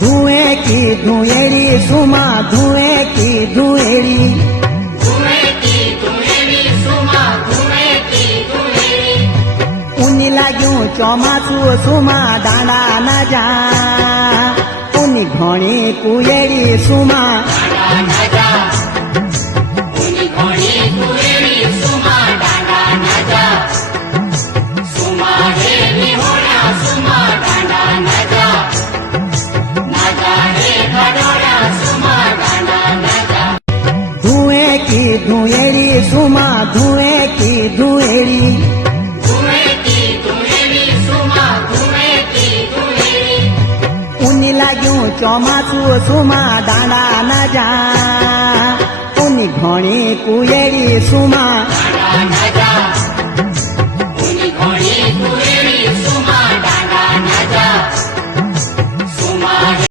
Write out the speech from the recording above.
धुएं की धुएरी सुमा धुएं की धुएरी उनी लाग्यूं चौमासु सुमा दांडा न जा उनी घणी कुएरी सुमा धुएं की धुएरी सुमा धुएं की धुएरी उनी लाग्यूं चौमासु सुमा दांडा न जा उनी घणी कुएरी सुमा